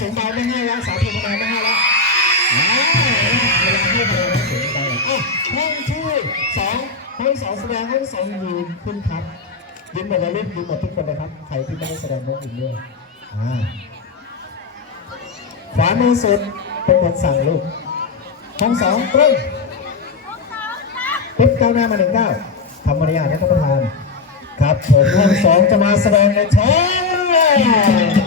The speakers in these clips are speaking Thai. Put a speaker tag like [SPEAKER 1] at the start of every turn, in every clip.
[SPEAKER 1] สมบายไม่ให้แล้วสาวธรรมดาไม่ให้แล้วเวลาให้เลยสมบายอะห้องที่สองห้องสองแสดงห้องสองยืนขึ้นครับยืนหมดเลยยืนหมดทุกคนเลยครับใครที่ไม่ได้แสดงน้องอีกนด้วยอ่าขวามือสุดเป็นคนสั่งลูกห้องสองตรงปุ๊บก้าวหน้ามาหนึ่งก้าวทำมารยาทให้ท่านประธาน ครับผมห้องสองจะมาแสดงในช่อง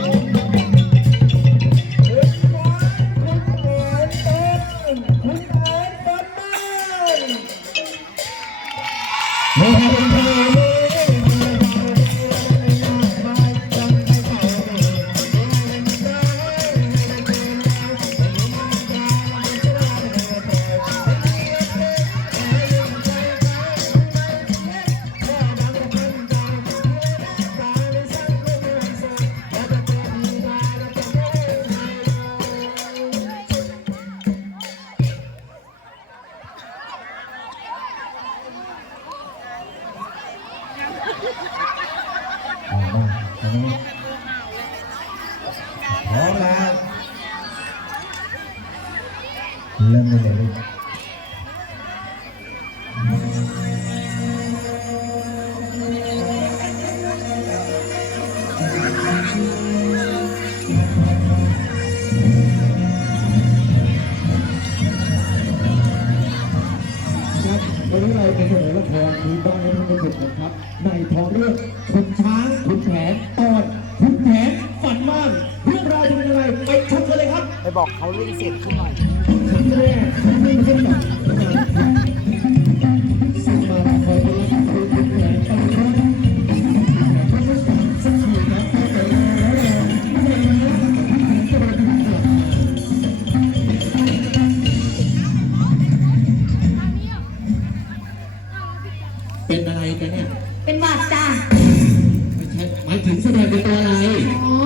[SPEAKER 1] เริ่มได้เลยลูก
[SPEAKER 2] วันนี้เราจะเสนอละครพื้นบ้านให้ท่านได้ชมกันครับ ในท้องเรื่องขุนช้างขุนแผนตอนขุนแผนฝันม่านเรื่องราวจะเป็นยังไงไปชมกันเลยครับ
[SPEAKER 3] ไปบอกเขาเล่นเสร็จขึ้นหน่อย
[SPEAKER 2] เป็นคือขุนแผนตอนแรกท่านผู้ฟังสักทีครับแต่แล้วแล้วไม่ได้นะจะมาดูกลับเป็นอะไรกันเนี่ย
[SPEAKER 4] เป็นหวัดจ้ะ
[SPEAKER 2] ไม่ใช่หมายถึงแสดงเป็นตัวอะไร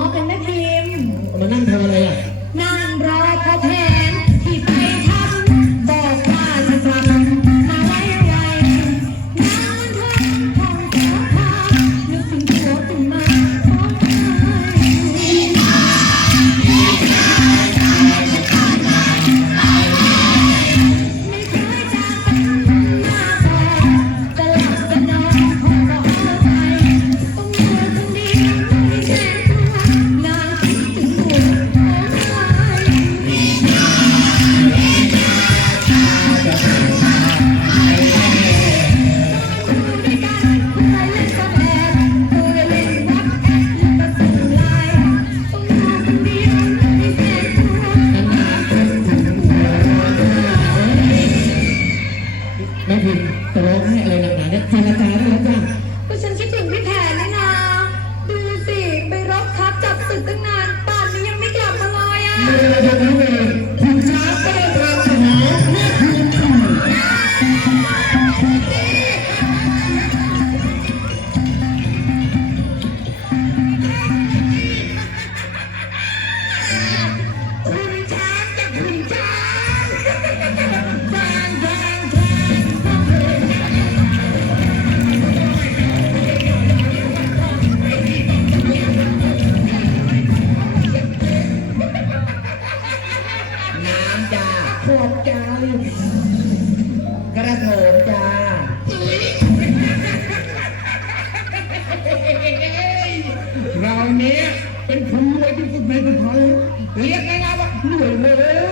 [SPEAKER 4] ผู้รว
[SPEAKER 2] ย
[SPEAKER 4] ที่
[SPEAKER 2] สุดในประเทศเรียกง่ายๆว่าเหนื่อยเลย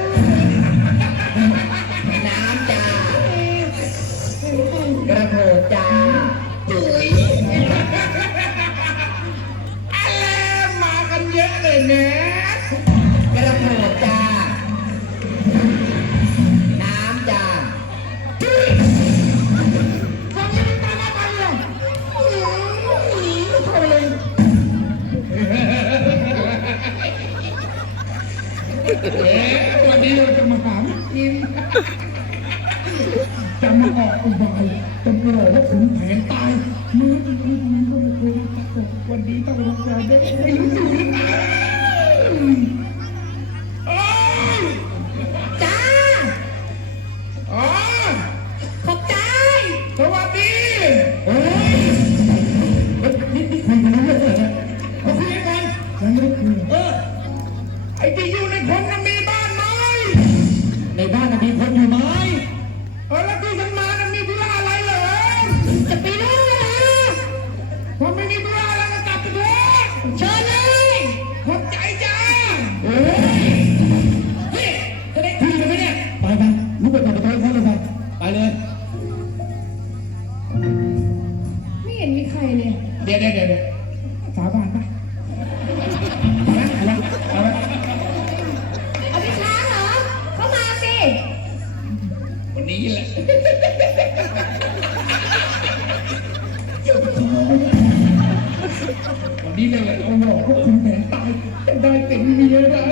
[SPEAKER 3] น้ำจ้ากระโถมจ้า
[SPEAKER 2] จุ๋ยอะไรมากันเยอะเลยนะ วันนี้เราจะมาหากินจะมาออกอุบายจะมาบอกว่าขุนแผนตายมือจริงๆมันก็ไม่เคยรักเลยวันนี้ต้องรักษาได้ไม่รู้อยู่หรือเปล่าโอ้ย
[SPEAKER 4] จ้า
[SPEAKER 2] อ๋อ
[SPEAKER 4] ขอบใจ
[SPEAKER 2] สวัสดีโอ้ยเฮ้ยนี่คุยกันรู้เรื่องอะไรเขาคุยกันฉันไม่ได้คุยเออ ไอ้ที่อยู่ใแหละวันนี้แเลยเราบอกว่าคุณแม่ตายได้เต็นเมียได้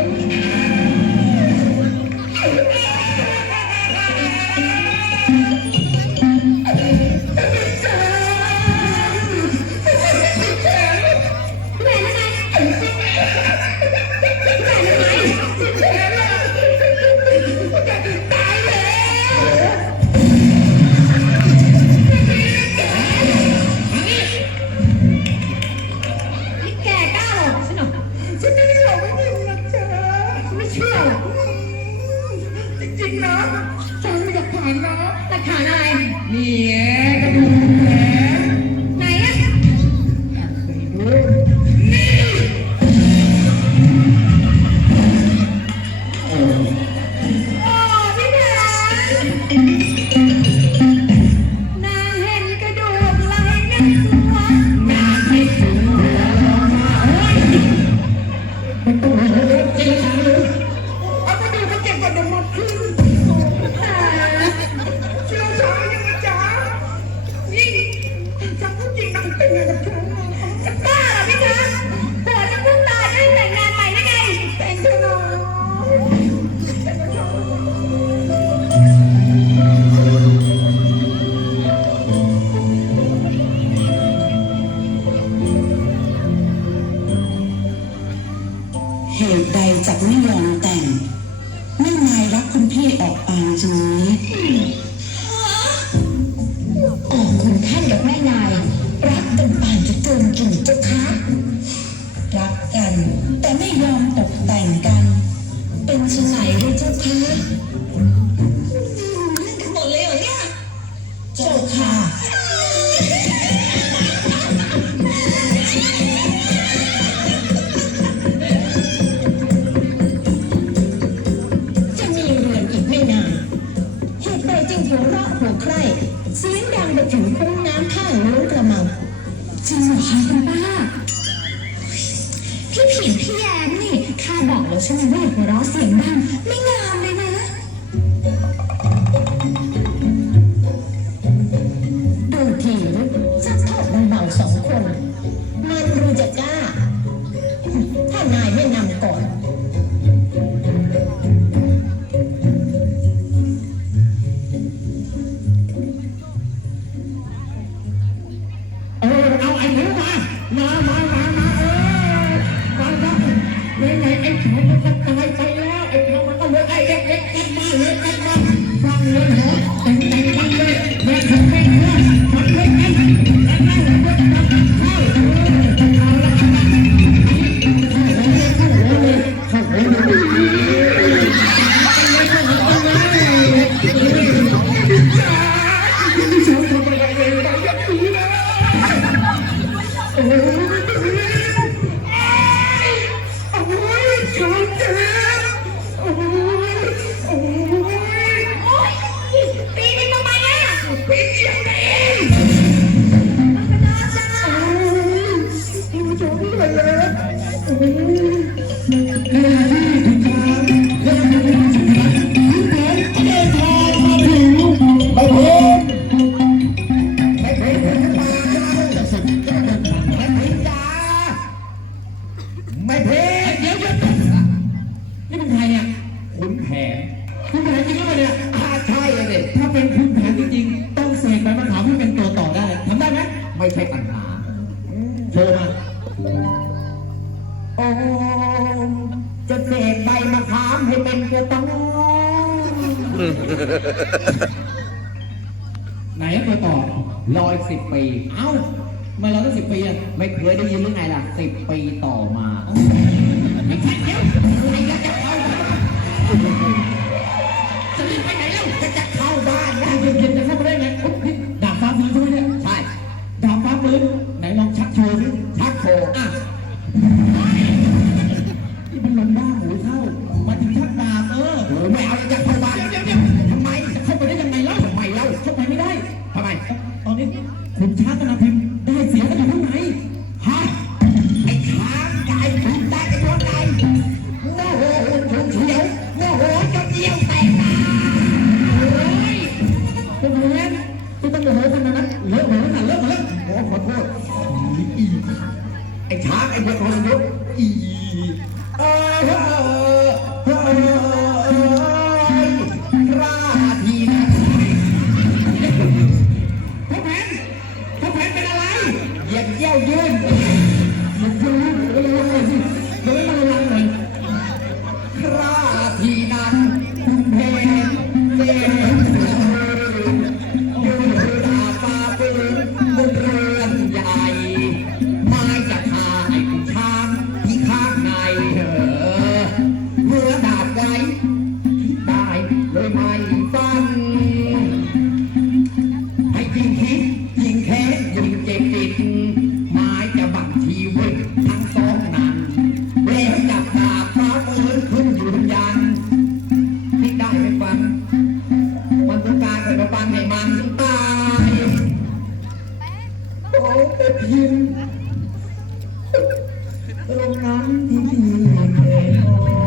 [SPEAKER 2] เห
[SPEAKER 4] ตุใด
[SPEAKER 5] จักไม่ยอมแต่งเมื่อนายรักคุณพี่ออกปางจึงนี้
[SPEAKER 4] โอ้คุณท่านกับแม่นาย รักกันปานจะเกินกิ่เจ้าคะ
[SPEAKER 5] รักกันแต่ไม่ยอมตกแต่ง ฉัน
[SPEAKER 4] เลยไม่หัวเราะเสียงดังไม่งาม Mm-hmm. อบยิ้
[SPEAKER 2] ตรงนั้นที่ดีแค่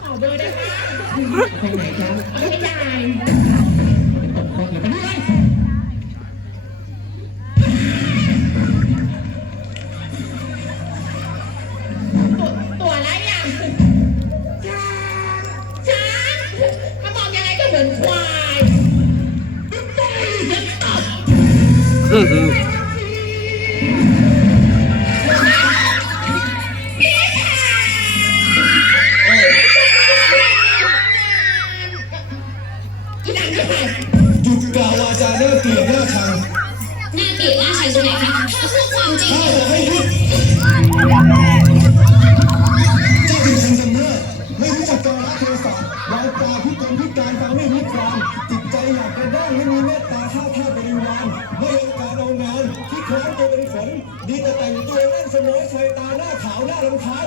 [SPEAKER 2] ขอเบอ
[SPEAKER 4] ร์
[SPEAKER 2] ได้ไห
[SPEAKER 4] มไปไหนครับเอาให้
[SPEAKER 2] ยาย ถ้าบอก
[SPEAKER 6] ให้หยุ
[SPEAKER 7] เจ้าเป็นคนจำเริญไม่รู้จักกาลเทศะวายตาพิกลพิการฟังไม่รู้ความจิตใจอยากกระด้งไม่มีเมตตาข้าท่บริวารไม่เอาการเอางานที่คล้ายตัวเป็นขนดีแต่แต่งตัวเล่นสมอชายตาหน้าขาวหน้ารำคาญ